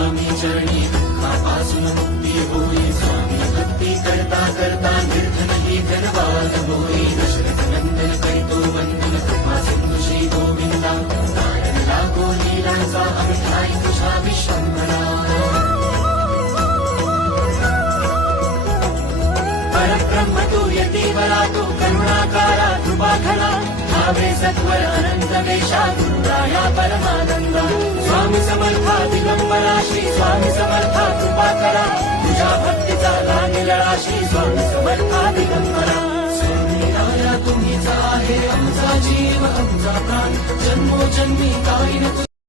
स्वामी चरणी दुःखापासून मुक्ती होई स्वामी भक्ती करता करता निर्धन ही गर्वाद होई दशरथ नंदन करीतो वंदन कृपा सिंधु श्री गोविंदा कारण लागो लीलांचा अमिठाई तुझा विश्वंभरा परब्रह्म तू यतीवरा तू करुणाकारा कृपाखला भावे सत्वर अनंत वेशा गुरुराया परमानंदा स्वामी समर्था दिगंबरा श्री स्वामी समर्था कृपाकरा तुझ्या भक्तीचा लागेल राशी स्वामी समर्था दिगंबरा स्वामी राया तुम्हीचा आहे आमचा जीव आमचा प्राण जन्मोजन्मी काही